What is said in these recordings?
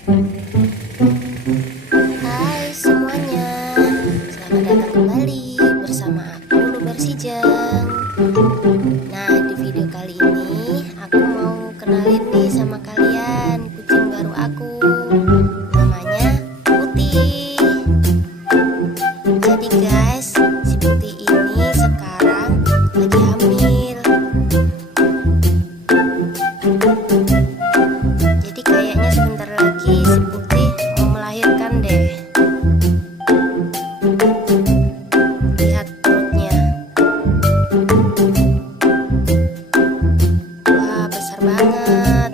Hai semuanya, selamat datang kembali bersama aku Lubersijeng. Nah, di video kali ini aku mau kenalin nih sama kalian kucing baru aku. Namanya Putih. Jadi guys, si Putih ini sekarang lagi hamil. Jadi kayaknya sebentar lagi si Putih mau melahirkan deh. Lihat perutnya. Wah, besar banget.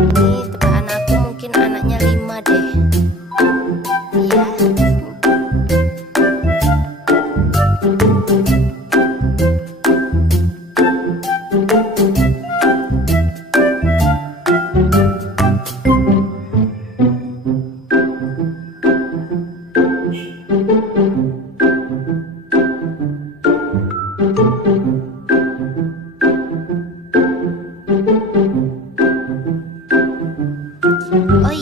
Ini tebakan aku mungkin anaknya 5 deh. Iya. Oh